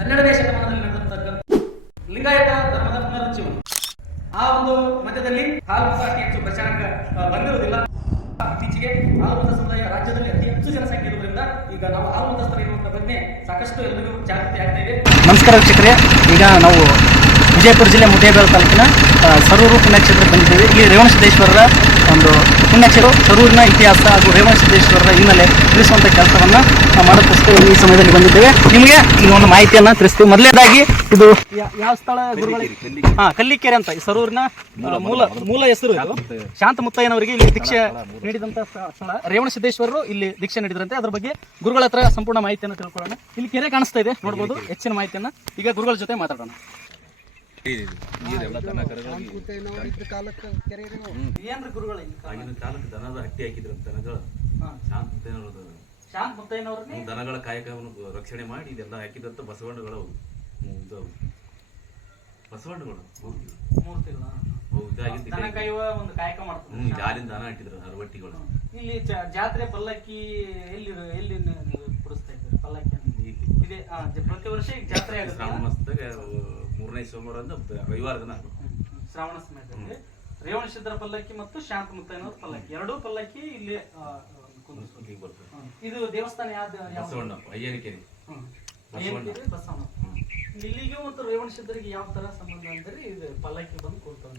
12ನೇ ಶತಮಾನದಲ್ಲಿ ನಡೆದಿರತಕ್ಕಂಥ ಲಿಂಗಾಯತ ಧರ್ಮದ ಪುನರುಜ್ಜೀವನ. ಆ ಒಂದು ಮಧ್ಯದಲ್ಲಿ ಹಾಲು ಮತ ಅತಿ ಹೆಚ್ಚು ಪ್ರಚಾರಕ್ಕೆ ಬಂದಿರುವುದಿಲ್ಲ. ಇತ್ತೀಚೆಗೆ ಹಾಲು ಮತ ಸಮುದಾಯ ರಾಜ್ಯದಲ್ಲಿ ಅತಿ ಹೆಚ್ಚು ಜನಸಂಖ್ಯೆ ಇರುವುದರಿಂದ ಈಗ ನಾವು ಹಾಲು ಮತಸ್ಥರು ಎನ್ನುವಂಥ ಬಗ್ಗೆ ಸಾಕಷ್ಟು ಎಲ್ಲರಿಗೂ ಜಾಗೃತಿ ಆಗ್ತಾ ಇದೆ. ನಮಸ್ಕಾರ ವೀಕ್ಷಕರೇ, ಈಗ ನಾವು ವಿಜಯಪುರ ಜಿಲ್ಲೆ ಮುದ್ದೇಬೇಳೆ ತಾಲೂಕಿನ ಸರೂರು ಪುಣ್ಯಕ್ಷೇತ್ರಕ್ಕೆ ಬಂದಿದ್ದೇವೆ. ಇಲ್ಲಿ ರೇವಣಸಿದ್ದೇಶ್ವರರ ಒಂದು ಪುಣ್ಯಕ್ಷೇತ್ರ, ಸರೂರಿನ ಇತಿಹಾಸ ಹಾಗೂ ರೇವಣಸಿದ್ದೇಶ್ವರರ ಹಿನ್ನೆಲೆ ತಿಳಿಸುವಂಥ ಕೆಲಸವನ್ನು ಮಾಡೋದಕ್ಕೋಸ್ಕರ ಈ ಸಮಯದಲ್ಲಿ ಬಂದಿದ್ದೇವೆ. ನಿಮಗೆ ಈ ಒಂದು ಮಾಹಿತಿಯನ್ನು ತಿಳಿಸ್ತೀವಿ. ಮೊದಲನೇದಾಗಿ ಇದು ಯಾವ ಸ್ಥಳ ಗುರುಗಳಿಗೆ? ಕಲ್ಲಿಕೆರೆ ಅಂತ. ಈ ಸರೂರಿನ ಮೂಲ ಹೆಸರು ಇದು. ಶಾಂತ ಮುತ್ತಯ್ಯನವರಿಗೆ ಇಲ್ಲಿ ದೀಕ್ಷೆ ನೀಡಿದಂಥ ಸ್ಥಳ. ರೇವಣಸಿದ್ದೇಶ್ವರರು ಇಲ್ಲಿ ದೀಕ್ಷೆ ನೀಡಿದ್ರಂತೆ. ಅದ್ರ ಬಗ್ಗೆ ಗುರುಗಳ ಹತ್ರ ಸಂಪೂರ್ಣ ಮಾಹಿತಿಯನ್ನು ತಿಳ್ಕೊಳ್ಳೋಣ. ಇಲ್ಲಿ ಕೆರೆ ಕಾಣಿಸ್ತಾ ಇದೆ, ನೋಡ್ಬೋದು. ಹೆಚ್ಚಿನ ಮಾಹಿತಿಯನ್ನು ಈಗ ಗುರುಗಳ ಜೊತೆ ಮಾತಾಡೋಣ. ಏನ್ರಿ ಗುರುಗಳ ಆಗಿನ ಕಾಲಕ್ಕೆ ದನದ ಹಟ್ಟಿ ಹಾಕಿದ್ರು. ದನಗಳ ಶಾಂತ ಮುತ್ತಯ್ಯನವ್ರ ದನಗಳ ಕಾಯಕವನ್ನು ರಕ್ಷಣೆ ಮಾಡಿ ಇದೆಲ್ಲ ಹಾಕಿದಂತ ಬಸವಣ್ಣಗಳು ದನ ಕಾಯುವ ಒಂದು ಕಾಯಕ ಮಾಡ್ತಾರೆ. ಹಾಲಿನ ದನ ಹಟ್ಟಿದ್ರು ಅರವಟ್ಟಿಗಳು. ಇಲ್ಲಿ ಜಾತ್ರೆ ಪಲ್ಲಕ್ಕಿ ಎಲ್ಲಿ ಕುಡಿಸ್ತಾ ಇದ್ದಾರೆ ಪಲ್ಲಕ್ಕಿ? ಇದೆ ಪ್ರತಿ ವರ್ಷ ಈಗ ಜಾತ್ರೆ ಆಗುತ್ತೆ. ಶ್ರಾವಣ ಮಾಸದಾಗ 3ನೇ ಸೋಮವಾರ ರವಿವಾರ ದಿನ ಶ್ರಾವಣ ಸಮಯದಲ್ಲಿ ರೇವಣಸಿದ್ದರ ಪಲ್ಲಕ್ಕಿ ಮತ್ತು ಶಾಂತ ಮುತ್ತಯ್ಯನವ್ರ ಪಲ್ಲಕ್ಕಿ, ಎರಡೂ ಪಲ್ಲಕ್ಕಿ ಇಲ್ಲಿ ಬರ್ತದೆ. ಇದು ದೇವಸ್ಥಾನ ಬಸವಣ್ಣ ಅಯ್ಯನಕೆರೆ ಬಸವಣ್ಣ. ಇಲ್ಲಿಗೂ ಮತ್ತು ರೇವಣಸಿದ್ದರಿಗೆ ಯಾವ ತರ ಸಂಬಂಧ ಅಂದ್ರೆ ಇದು ಪಲ್ಲಕ್ಕಿ ಬಂದು ಕೊಡ್ತಾರೆ.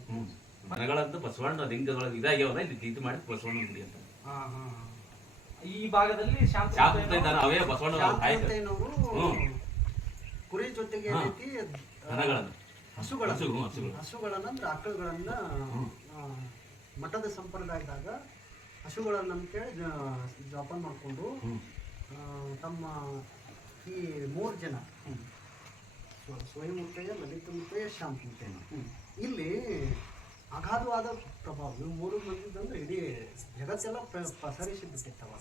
ದನಗಳಂತ ಬಸವಣ್ಣ ಲಿಂಗಗಳ ಇದಾಗ್ಯಾವಲ್ಲ, ಇಲ್ಲಿ ಇದು ಮಾಡಿ ಬಸವಣ್ಣ ಗುಡಿ ಅಂತ. ಈ ಭಾಗದಲ್ಲಿ ಶಾಂತ ಅವೇ ಬಸವಣ್ಣ ಕುರಿ ಜೊತೆಗೆ ದನಗಳನ್ನು ಹಸುಗಳನ್ನ ಆಕಳುಗಳನ್ನ ಮಠದ ಸಂಪ್ರದಾಯದಾಗ ಹಸುಗಳನ್ನ ಅಂತೇಳಿ ಜೋಪಾನ ಮಾಡಿಕೊಂಡು ತಮ್ಮ ಈ 3 ಜನ ಸ್ವಯಂ ಮುತ್ತಯ್ಯ, ಲಲಿತ ಮುತ್ತಯ್ಯ, ಶಾಂತ ಮುತ್ತಯ್ಯ ಇಲ್ಲಿ ಅಗಾಧವಾದ ಪ್ರಭಾವ. ಇವು 3 ಮಂದಿದಂದ್ರೆ ಇಡೀ ಜಗತ್ತೆಲ್ಲ ಪಸರಿಸಿ ಬಿಟ್ಟಿತ್ತವ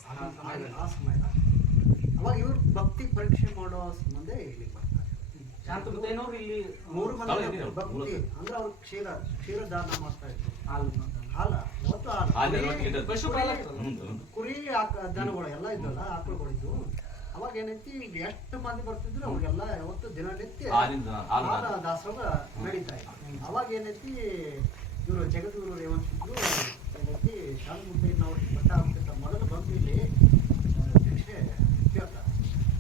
ಆ ಸಮಯದಾಗ. ಅವಾಗ ಇವ್ರು ಭಕ್ತಿ ಪರೀಕ್ಷೆ ಮಾಡೋ ಸಂಬಂಧ ಇಲ್ಲಿ ಬರ್ತಾರೆ. ಶಾಂತ ಮುತ್ತಯ್ಯನವ್ರು ಇಲ್ಲಿ 3 ಮಂದಿ ಭಕ್ತಿ ಅಂದ್ರೆ ಅವ್ರು ಕ್ಷೀರದಾನ ಮಾಡ್ತಾ ಇದ್ರು. ಕುರಿ ದನಗಳು ಎಲ್ಲ ಇದ್ವಲ್ಲ, ಆಕಳುಗಳು ಇದ್ವು. ಅವಾಗ ಏನೈತಿ, ಎಷ್ಟು ಮಂದಿ ಬರ್ತಿದ್ರು ಅವ್ರಿಗೆಲ್ಲ ಯಾವತ್ತು ದಿನನಿತ್ಯ ದಾಸೋಹ ನಡೀತಾ ಇತ್ತು. ಅವಾಗ ಏನೈತಿ, ಇವರು ಜಗದ್ಗುರು ರೇವಣಸಿದ್ರು ಏನೈತಿ ಶಾಂತ ಮುತ್ತಯ್ಯನವ್ರು ಮಠ ಆಗ್ತಿರ್ತ ಮೊದಲು ಬಂದು ಇಲ್ಲಿ ಭಿಕ್ಷೆ ಕೇಳ್ತಾರೆ.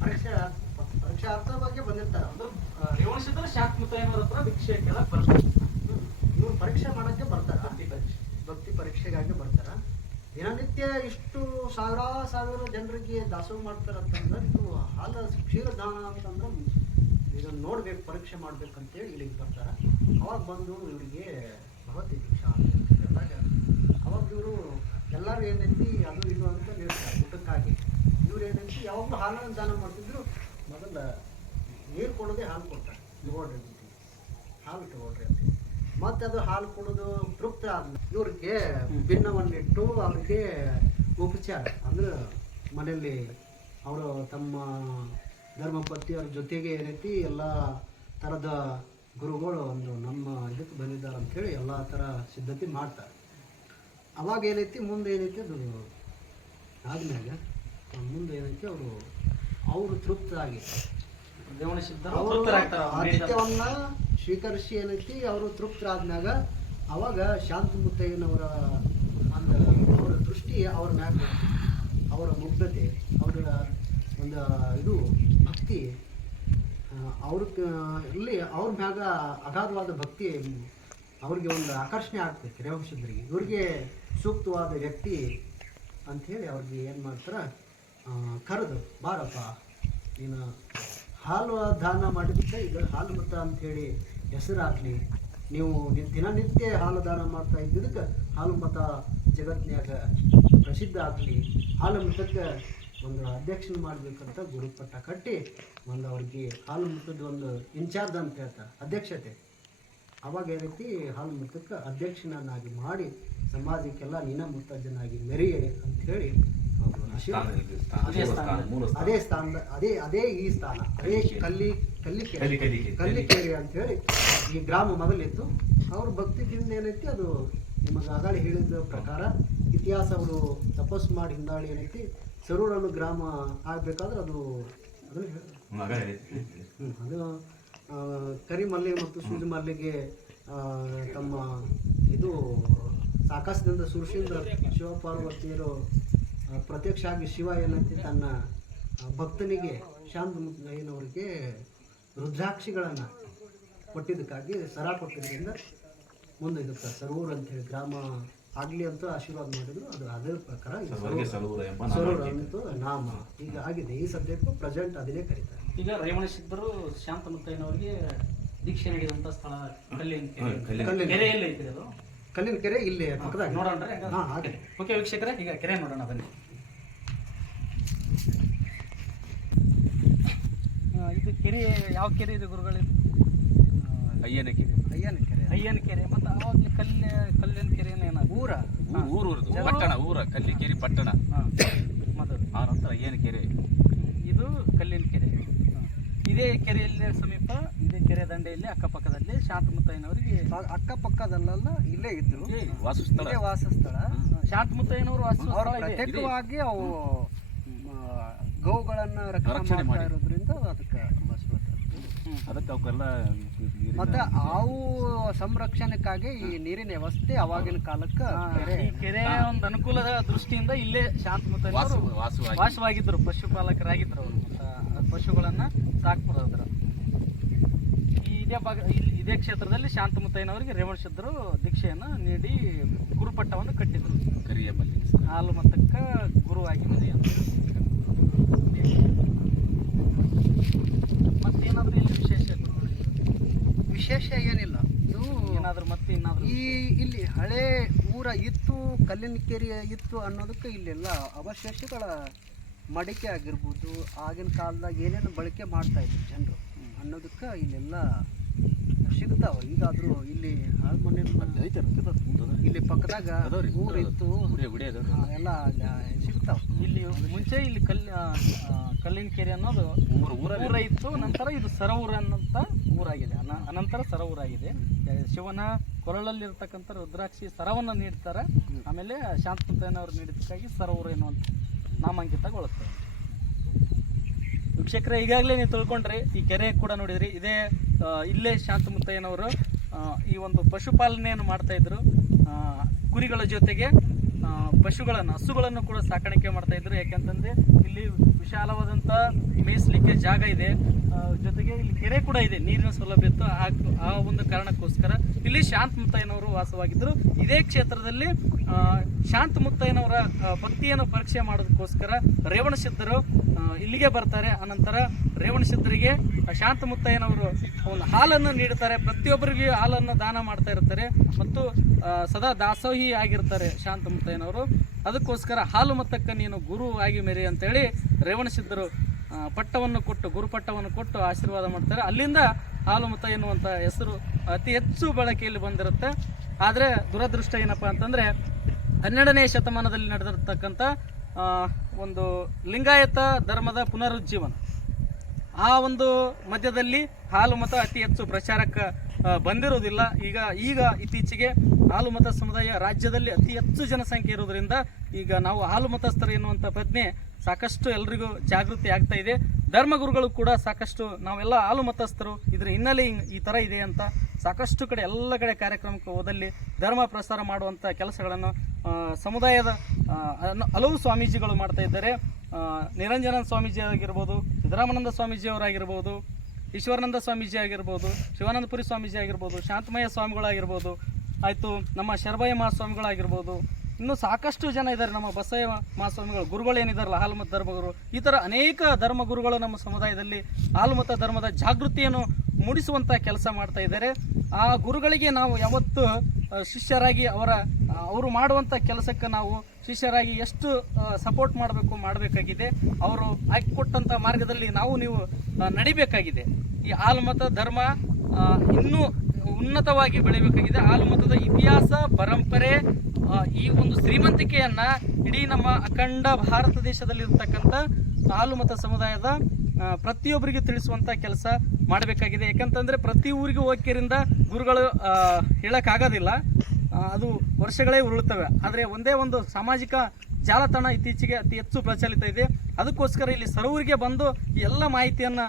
ಪರೀಕ್ಷೆ ಅರ್ಥ ಬಗ್ಗೆ ಬಂದಿರ್ತಾರೆ. ರೇವಣಸಿದ್ರು ಶಾಂತ ಮುತ್ತಯ್ಯನವ್ರ ಹತ್ರ ಭಿಕ್ಷೆ ಕೇಳಕ್ ಬರ್ತಾರೆ. ಇವ್ರು ಪರೀಕ್ಷೆ ಮಾಡಕ್ಕೆ ಬರ್ತಾರ, ಭಕ್ತಿ ಪರೀಕ್ಷೆಗಾಗಿ ಬರ್ತಾರ. ದಿನನಿತ್ಯ ಇಷ್ಟು ಸಾವಿರ ಜನರಿಗೆ ದಾಸೋಹ ಮಾಡ್ತಾರಂತಂದ್ರೆ ಇದು ಹಾಲು ಕ್ಷೀರದಾನ ಅಂತಂದ್ರೆ ಇದನ್ನು ನೋಡ್ಬೇಕು, ಪರೀಕ್ಷೆ ಮಾಡ್ಬೇಕಂತೇಳಿ ಇಲ್ಲಿಗೆ ಬರ್ತಾರ. ಅವಾಗ ಬಂದು ಇವರಿಗೆ ಭಗವತಿ ದೀಕ್ಷಾ ಅಂದಾಗ ಅವಾಗ ಇವರು ಎಲ್ಲರೂ ಏನೈತಿ ಅದು ಇದು ಅಂತ ನೀಡ್ತಾರೆ ಊಟಕ್ಕಾಗಿ. ಇವ್ರು ಏನೈತಿ ಯಾವಾಗಲೂ ಹಾಲನ್ನು ದಾನ ಮಾಡ್ತಿದ್ರು. ಮೊದಲ ನೀರು ಕೊಡೋದೇ ಹಾಲು ಕೊಡ್ತಾರೆ. ತಗೊಳ್ರಿ ಹಾಲು ತಗೊಳ್ರಿ ಅಂತ. ಮತ್ತೆ ಅದು ಹಾಲು ಕೊಡೋದು ತೃಪ್ತ ಆದ್ಮೇಲೆ ಇವ್ರಿಗೆ ಭಿನ್ನವನ್ನಿಟ್ಟು ಅವ್ರಿಗೆ ಉಪಚಾರ ಅಂದ್ರೆ ಮನೆಯಲ್ಲಿ ಅವರು ತಮ್ಮ ಧರ್ಮಪತಿಯವ್ರ ಜೊತೆಗೆ ಏನೈತಿ ಎಲ್ಲ ಥರದ ಗುರುಗಳು ಒಂದು ನಮ್ಮ ಇದಕ್ಕೆ ಬಂದಿದ್ದಾರೆ ಅಂಥೇಳಿ ಎಲ್ಲ ಥರ ಸಿದ್ಧತೆ ಮಾಡ್ತಾರೆ. ಅವಾಗ ಏನೈತಿ ಮುಂದೆ ಏನೈತಿ ಅದು ಆದ್ಮೇಲೆ ಮುಂದೆ ಏನೈತಿ ಅವರು ತೃಪ್ತರಾಗಿ ಆತಿಥ್ಯವನ್ನ ಸ್ವೀಕರಿಸಿ ಏನೈತಿ ಅವರು ತೃಪ್ತರಾದ್ಮ್ಯಾಗ ಅವಾಗ ಶಾಂತ ಮುತ್ತಯ್ಯನವರ ಅವರ ದೃಷ್ಟಿ ಅವ್ರ ಮ್ಯಾಗ, ಅವರ ಮುಗ್ಧತೆ, ಅವರ ಒಂದು ಇದು ಭಕ್ತಿ ಇಲ್ಲಿ ಅವ್ರ ಮ್ಯಾಗ ಅಗಾಧವಾದ ಭಕ್ತಿ ಅವ್ರಿಗೆ ಒಂದು ಆಕರ್ಷಣೆ ಆಗ್ತೈತಿ. ರೇವಣಸಿದ್ದರಿಗೆ ಇವ್ರಿಗೆ ಸೂಕ್ತವಾದ ವ್ಯಕ್ತಿ ಅಂಥೇಳಿ ಅವ್ರಿಗೆ ಏನು ಮಾಡ್ತಾರೆ, ಕರೆದು ಬಾರಪ್ಪ ನೀನು ಹಾಲು ದಾನ ಮಾಡಿದ್ದಕ್ಕೆ ಈಗ ಹಾಲು ಮತ ಅಂಥೇಳಿ ಹೆಸರಾಗಲಿ, ನೀವು ದಿನನಿತ್ಯ ಹಾಲು ದಾನ ಮಾಡ್ತಾ ಇದ್ದಿದ್ದಕ್ಕೆ ಹಾಲು ಮತ ಜಗತ್ತಿನಾಗ ಪ್ರಸಿದ್ಧ ಆಗಲಿ, ಹಾಲು ಮತಕ್ಕೆ ಒಂದು ಅಧ್ಯಕ್ಷನ ಮಾಡಬೇಕಂತ ಗುರುಪಟ್ಟ ಕಟ್ಟಿ ಒಂದು ಅವ್ರಿಗೆ ಹಾಲು ಮತದ ಒಂದು ಇನ್ಚಾರ್ಜ್ ಅಂತ ಹೇಳ್ತಾರೆ, ಅಧ್ಯಕ್ಷತೆ. ಅವಾಗ ಏನೈತಿ ಹಾಲು ಮತಕ್ಕೆ ಅಧ್ಯಕ್ಷನನ್ನಾಗಿ ಮಾಡಿ ಸಮಾಜಕ್ಕೆಲ್ಲ ನೀನ ಮುತ್ತಜ್ಜನಾಗಿ ಮೆರೆಯೇ ಅಂಥೇಳಿ ಅವರು ಅದೇ ಸ್ಥಾನದ ಅದೇ ಈ ಸ್ಥಾನ ಅದೇ ಕಲ್ಲಿಕೆರೆ ಅಂಥೇಳಿ ಈ ಗ್ರಾಮ ಮೊದಲಿತ್ತು. ಅವ್ರ ಭಕ್ತಿದಿಂದ ಏನೈತಿ ಅದು ನಿಮಗೆ ಆಗಾಳಿ ಹೇಳಿದ ಪ್ರಕಾರ ಇತಿಹಾಸ ಅವರು ತಪಸ್ಸು ಮಾಡಿ ಹಿಂದಾಳಿ ಏನೈತಿ ಸರೂರನ್ನು ಗ್ರಾಮ ಆಗ್ಬೇಕಾದ್ರೆ ಅದು ಅದನ್ನು ಅದು ಕರಿಮಲ್ಲಿಗೆ ಮತ್ತು ಸೂಜಿ ಮಲ್ಲಿಗೆ ತಮ್ಮ ಇದು ಸಾಕಾಸದಿಂದ ಸುರುಷಿಂದ ಶಿವಪಾರ್ವತಿಯರು ಪ್ರತ್ಯಕ್ಷ ಆಗಿ ಶಿವ ಏನಂತೆ ತನ್ನ ಭಕ್ತನಿಗೆ ಶಾಂತಮುತ್ತಯ್ಯನವರಿಗೆ ರುದ್ರಾಕ್ಷಿಗಳನ್ನು ಕೊಟ್ಟಿದ್ದಕ್ಕಾಗಿ ಸರ ಕೊಟ್ಟಿದ್ದರಿಂದ ಮುಂದೆ ಇದಕ್ಕೆ ಸರೂರ್ ಅಂತೇಳಿ ಗ್ರಾಮ ಆಗಲಿ ಅಂತ ಆಶೀರ್ವಾದ ಮಾಡಿದ್ರು. ಅದು ಅದೇ ಪ್ರಕಾರ ಸರೂರ್ ಅಂತ ನಾಮ ಈಗ ಆಗಿದೆ. ಈ ಸದ್ಯಕ್ಕೂ ಪ್ರೆಸೆಂಟ್ ಅದನ್ನೇ ಕರೀತಾರೆ. ಈಗ ರೇವಣಸಿದ್ಧರು ಶಾಂತಮುತ್ತಯ್ಯನವರಿಗೆ ದೀಕ್ಷೆ ನೀಡಿದಂಥ ಸ್ಥಳ ಕಲ್ಲಿನ ಕೆರೆ ಎಲ್ಲಿ ಐತಿ ಅದು? ಕಲ್ಲಿನ ಕೆರೆ ಇಲ್ಲಿ ಪಕ್ಕದಾಗ ನೋಡೋಣ್ರಿ. ಹಾಂ ಹಾಗೆ. ಓಕೆ ವೀಕ್ಷಕರೇ, ಈಗ ಕೆರೆ ನೋಡೋಣ ಬನ್ನಿ. ಇದು ಕೆರೆ ಯಾವ ಕೆರೆ ಇದೆ ಗುರುಗಳು? ಅಯ್ಯನ ಕೆರೆ. ಅಯ್ಯನ ಕೆರೆ. ಅಯ್ಯನ ಕೆರೆ. ಮತ್ತು ಅವಾಗಲೇ ಕಲ್ಲಿನ ಕೆರೆ ಏನ ಊರ ಊರು ಪಟ್ಟಣ, ಊರ ಕಲ್ಲಿಕೆರೆ ಪಟ್ಟಣ. ಮೊದಲು ಆ ನಂತರ ಅಯ್ಯನ ಕೆರೆ. ಇದು ಕಲ್ಲಿನ ಕೆರೆ. ಇದೇ ಕೆರೆಯಲ್ಲಿ ಸಮೀಪ, ಇದೇ ಕೆರೆ ದಂಡೆಯಲ್ಲಿ ಅಕ್ಕಪಕ್ಕದಲ್ಲಿ ಶಾಂತಮುತ್ತಯ್ಯನವರಿಗೆ ಅಕ್ಕಪಕ್ಕದಲ್ಲೆಲ್ಲ ಇಲ್ಲೇ ಇದ್ರು ವಾಸಸ್ಥಳ. ಇದೇ ವಾಸಸ್ಥಳ. ಶಾಂತಮುತ್ತಯ್ಯನವರು ಅವರು ಪ್ರತ್ಯೇಕವಾಗಿ ಅವು ಗೋವುಗಳನ್ನ ರಕ್ಷಣೆ ಮಾಡ್ತಾ ಇರೋದ್ರಿಂದ ಅದಕ್ಕೆ ಅದಕ್ಕೆ ಅವಕ್ಕೆಲ್ಲ ಮತ್ತೆ ಅವು ಸಂರಕ್ಷಣೆಗಾಗಿ ಈ ನೀರಿನ ವ್ಯವಸ್ಥೆ ಅವಾಗಿನ ಕಾಲಕ್ಕೆ ಈ ಕೆರೆ ಒಂದು ಅನುಕೂಲದ ದೃಷ್ಟಿಯಿಂದ ಇಲ್ಲೇ ಶಾಂತಮುತ್ತಯ್ಯನವರು ವಾಸವಾಗಿದ್ರು, ಪಶುಪಾಲಕರಾಗಿದ್ರು ಅವರು. ಪಶುಗಳನ್ನ ಸಾಕ್ಬರೋದ್ರ ಇದೇ ಕ್ಷೇತ್ರದಲ್ಲಿ ಶಾಂತಮುತ್ತಯ್ಯನವರಿಗೆ ರೇವಣಸಿದ್ಧರು ದೀಕ್ಷೆಯನ್ನು ನೀಡಿ ಗುರುಪಟ್ಟವನ್ನು ಕಟ್ಟಿದ್ರು. ಕರಿಯ ಮಲ್ಲಿ ಹಾಲು ಮತಕ್ಕ ಗುರುವಾಗಿ ಮದುವೆ ಅಂತ. ಮತ್ತೇನಾದ್ರೂ ಇಲ್ಲಿ ವಿಶೇಷ ಏನಿಲ್ಲ. ಇದು ಏನಾದ್ರು ಮತ್ತೆ ಇನ್ನಾದ್ರೂ ಇಲ್ಲಿ ಹಳೆ ಊರ ಇತ್ತು, ಕಲ್ಲಿನ ಕೆರೆ ಇತ್ತು ಅನ್ನೋದಕ್ಕೆ ಇಲ್ಲೆಲ್ಲ ಅವಶೇಷಗಳ ಮಡಿಕೆ ಆಗಿರ್ಬೋದು, ಆಗಿನ ಕಾಲದಾಗ ಏನೇನು ಬಳಕೆ ಮಾಡ್ತಾ ಇದ್ರು ಜನರು ಅನ್ನೋದಕ್ಕೆ ಇಲ್ಲೆಲ್ಲ ಸಿಗ್ತಾವ. ಈಗಾದರೂ ಇಲ್ಲಿ ಹಾಳು ಮಣ್ಣಿನ ಇಲ್ಲಿ ಪಕ್ಕದಾಗ ಊರು ಇತ್ತು ಎಲ್ಲ ಸಿಗ್ತಾವ. ಇಲ್ಲಿ ಮುಂಚೆ ಇಲ್ಲಿ ಕಲ್ಲಿನ ಕೆರೆ ಅನ್ನೋದು ಊರ ಇತ್ತು. ನಂತರ ಇದು ಸರೂರ ಅನ್ನೋಂಥ ಊರಾಗಿದೆ. ಅನಂತರ ಸರೂರಾಗಿದೆ. ಶಿವನ ಕೊರಳಲ್ಲಿರ್ತಕ್ಕಂಥ ರುದ್ರಾಕ್ಷಿ ಸರವನ್ನು ನೀಡ್ತಾರೆ. ಆಮೇಲೆ ಶಾಂತಮುತ್ತಯ್ಯನವರು ನೀಡಿದ್ದಕ್ಕಾಗಿ ಸರೂರ ಎನ್ನುವಂಥ ನಾಮಾಂಕಿತಗೊಳ್ಳುತ್ತೆ. ವೀಕ್ಷಕರೇ, ಈಗಾಗಲೇ ನೀವು ತಿಳ್ಕೊಂಡ್ರಿ. ಈ ಕೆರೆ ಕೂಡ ನೋಡಿದ್ರಿ. ಇಲ್ಲೇ ಶಾಂತಮುತ್ತಯ್ಯನವರು ಈ ಒಂದು ಪಶುಪಾಲನೆಯನ್ನು ಮಾಡ್ತಾ ಇದ್ರು. ಕುರಿಗಳ ಜೊತೆಗೆ ಹಸುಗಳನ್ನು ಕೂಡ ಸಾಕಾಣಿಕೆ ಮಾಡ್ತಾ ಇದ್ರು. ಯಾಕೆಂತಂದ್ರೆ ಇಲ್ಲಿ ವಿಶಾಲವಾದಂಥ ಮೇಯಿಸಲಿಕ್ಕೆ ಜಾಗ ಇದೆ, ಜೊತೆಗೆ ಇಲ್ಲಿ ಕೆರೆ ಕೂಡ ಇದೆ, ನೀರಿನ ಸೌಲಭ್ಯ ಇತ್ತು. ಆ ಒಂದು ಕಾರಣಕ್ಕೋಸ್ಕರ ಇಲ್ಲಿ ಶಾಂತಮುತ್ತಯ್ಯನವರು ವಾಸವಾಗಿದ್ದರು. ಇದೇ ಕ್ಷೇತ್ರದಲ್ಲಿ ಶಾಂತಮುತ್ತಯ್ಯನವರ ಭಕ್ತಿಯನ್ನು ಪರೀಕ್ಷೆ ಮಾಡೋದಕ್ಕೋಸ್ಕರ ರೇವಣಸಿದ್ಧರು ಇಲ್ಲಿಗೆ ಬರ್ತಾರೆ. ಅನಂತರ ರೇವಣಸಿದ್ಧರಿಗೆ ಶಾಂತಮುತ್ತಯ್ಯನವರು ಒಂದು ಹಾಲನ್ನು ನೀಡುತ್ತಾರೆ. ಪ್ರತಿಯೊಬ್ಬರಿಗೆ ಹಾಲನ್ನು ದಾನ ಮಾಡ್ತಾ ಇರ್ತಾರೆ ಮತ್ತು ಸದಾ ದಾಸೋಹಿ ಆಗಿರ್ತಾರೆ ಶಾಂತಮುತ್ತಯ್ಯನವರು. ಅದಕ್ಕೋಸ್ಕರ ಹಾಲು ಮತಕ್ಕ ನೀನು ಗುರು ಆಗಿ ಮೆರಿ ಅಂತೇಳಿ ರೇವಣಸಿದ್ಧರು ಪಟ್ಟವನ್ನು ಕೊಟ್ಟು, ಗುರುಪಟ್ಟವನ್ನು ಕೊಟ್ಟು ಆಶೀರ್ವಾದ ಮಾಡ್ತಾರೆ. ಅಲ್ಲಿಂದ ಹಾಲು ಮತ ಎನ್ನುವಂಥ ಹೆಸರು ಅತಿ ಹೆಚ್ಚು ಬಳಕೆಯಲ್ಲಿ ಬಂದಿರುತ್ತೆ. ಆದರೆ ದುರದೃಷ್ಟ ಏನಪ್ಪ ಅಂತಂದರೆ 12ನೇ ಶತಮಾನದಲ್ಲಿ ನಡೆದಿರ್ತಕ್ಕಂಥ ಒಂದು ಲಿಂಗಾಯತ ಧರ್ಮದ ಪುನರುಜ್ಜೀವನ, ಆ ಒಂದು ಮಧ್ಯದಲ್ಲಿ ಹಾಲು ಮತ ಅತಿ ಹೆಚ್ಚು ಪ್ರಚಾರಕ್ಕೆ ಬಂದಿರೋದಿಲ್ಲ. ಈಗ ಇತ್ತೀಚೆಗೆ ಹಾಲು ಮತ ಸಮುದಾಯ ರಾಜ್ಯದಲ್ಲಿ ಅತಿ ಹೆಚ್ಚು ಜನಸಂಖ್ಯೆ ಇರೋದ್ರಿಂದ ಈಗ ನಾವು ಹಾಲು ಮತಸ್ಥರು ಎನ್ನುವಂಥ ಪ್ರಜ್ಞೆ ಸಾಕಷ್ಟು ಎಲ್ರಿಗೂ ಜಾಗೃತಿ ಆಗ್ತಾ ಇದೆ. ಧರ್ಮಗುರುಗಳು ಕೂಡ ಸಾಕಷ್ಟು ನಾವೆಲ್ಲ ಹಾಲು ಮತಸ್ಥರು, ಇದರ ಹಿನ್ನೆಲೆ ಈ ಥರ ಇದೆ ಅಂತ ಸಾಕಷ್ಟು ಕಡೆ ಎಲ್ಲ ಕಡೆ ಕಾರ್ಯಕ್ರಮಕ್ಕೆ ಹೋದಲ್ಲಿ ಧರ್ಮ ಪ್ರಸಾರ ಮಾಡುವಂಥ ಕೆಲಸಗಳನ್ನು ಸಮುದಾಯದ ಹಲವು ಸ್ವಾಮೀಜಿಗಳು ಮಾಡ್ತಾ ಇದ್ದಾರೆ. ನಿರಂಜನ ಸ್ವಾಮೀಜಿ ಆಗಿರ್ಬೋದು, ಸಿದ್ದರಾಮಾನಂದ ಸ್ವಾಮೀಜಿ ಅವರಾಗಿರ್ಬೋದು, ಈಶ್ವರಾನಂದ ಸ್ವಾಮೀಜಿ ಆಗಿರ್ಬೋದು, ಶಿವಾನಂದಪುರಿ ಸ್ವಾಮೀಜಿ ಆಗಿರ್ಬೋದು, ಶಾಂತಮಯ್ಯ ಸ್ವಾಮಿಗಳಾಗಿರ್ಬೋದು, ಆಯಿತು ನಮ್ಮ ಶರಭಯ್ಯ ಮಹಾಸ್ವಾಮಿಗಳಾಗಿರ್ಬೋದು, ಇನ್ನೂ ಸಾಕಷ್ಟು ಜನ ಇದ್ದಾರೆ. ನಮ್ಮ ಬಸಯ್ಯ ಮಹಾಸ್ವಾಮಿಗಳು ಗುರುಗಳು ಏನಿದಾರಲ್ಲ, ಹಾಲುಮತ ಧರ್ಮಗುರು, ಈ ಥರ ಅನೇಕ ಧರ್ಮಗುರುಗಳು ನಮ್ಮ ಸಮುದಾಯದಲ್ಲಿ ಹಾಲುಮತ ಧರ್ಮದ ಜಾಗೃತಿಯನ್ನು ಮೂಡಿಸುವಂಥ ಕೆಲಸ ಮಾಡ್ತಾ ಇದ್ದಾರೆ. ಆ ಗುರುಗಳಿಗೆ ನಾವು ಯಾವತ್ತು ಶಿಷ್ಯರಾಗಿ ಅವರು ಮಾಡುವಂಥ ಕೆಲಸಕ್ಕೆ ನಾವು ಶಿಷ್ಯರಾಗಿ ಎಷ್ಟು ಸಪೋರ್ಟ್ ಮಾಡಬೇಕಾಗಿದೆ. ಅವರು ಹಾಕಿಕೊಟ್ಟಂಥ ಮಾರ್ಗದಲ್ಲಿ ನೀವು ನಡಿಬೇಕಾಗಿದೆ. ಈ ಹಾಲುಮತ ಧರ್ಮ ಇನ್ನೂ ಉನ್ನತವಾಗಿ ಬೆಳಿಬೇಕಾಗಿದೆ. ಹಾಲುಮತದ ಇತಿಹಾಸ, ಪರಂಪರೆ, ಈ ಒಂದು ಶ್ರೀಮಂತಿಕೆಯನ್ನು ಇಡೀ ನಮ್ಮ ಅಖಂಡ ಭಾರತ ದೇಶದಲ್ಲಿರ್ತಕ್ಕಂಥ ಹಾಲುಮತ ಸಮುದಾಯದ ಪ್ರತಿಯೊಬ್ಬರಿಗೆ ತಿಳಿಸುವಂಥ ಕೆಲಸ ಮಾಡಬೇಕಾಗಿದೆ. ಯಾಕಂತಂದರೆ ಪ್ರತಿ ಊರಿಗೆ ಹೋಗೋರಿಂದ ಗುರುಗಳು ಹೇಳೋಕ್ಕಾಗೋದಿಲ್ಲ, ಅದು ವರ್ಷಗಳೇ ಉರುಳುತ್ತವೆ. ಆದರೆ ಒಂದೇ ಒಂದು ಸಾಮಾಜಿಕ ಜಾಲತಾಣ ಇತ್ತೀಚೆಗೆ ಅತಿ ಹೆಚ್ಚು ಪ್ರಚಲಿತ ಇದೆ. ಅದಕ್ಕೋಸ್ಕರ ಇಲ್ಲಿ ಸರೂರಿಗೆ ಬಂದು ಎಲ್ಲ ಮಾಹಿತಿಯನ್ನು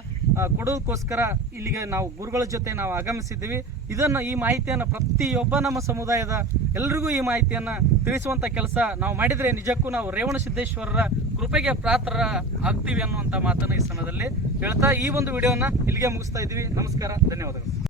ಕೊಡೋದಕ್ಕೋಸ್ಕರ ಇಲ್ಲಿಗೆ ನಾವು ಗುರುಗಳ ಜೊತೆ ನಾವು ಆಗಮಿಸಿದ್ದೀವಿ. ಈ ಮಾಹಿತಿಯನ್ನು ಪ್ರತಿಯೊಬ್ಬ ನಮ್ಮ ಸಮುದಾಯದ ಎಲ್ರಿಗೂ ಈ ಮಾಹಿತಿಯನ್ನು ತಿಳಿಸುವಂಥ ಕೆಲಸ ನಾವು ಮಾಡಿದರೆ ನಿಜಕ್ಕೂ ನಾವು ರೇವಣಸಿದ್ದೇಶ್ವರರ ಕೃಪೆಗೆ ಪಾತ್ರ ಆಗ್ತೀವಿ ಅನ್ನುವಂಥ ಮಾತನ್ನು ಈ ಸಮಯದಲ್ಲಿ ಹೇಳ್ತಾ ಈ ಒಂದು ವಿಡಿಯೋನ ಇಲ್ಲಿಗೆ ಮುಗಿಸ್ತಾ ಇದ್ದೀವಿ. ನಮಸ್ಕಾರ, ಧನ್ಯವಾದಗಳು.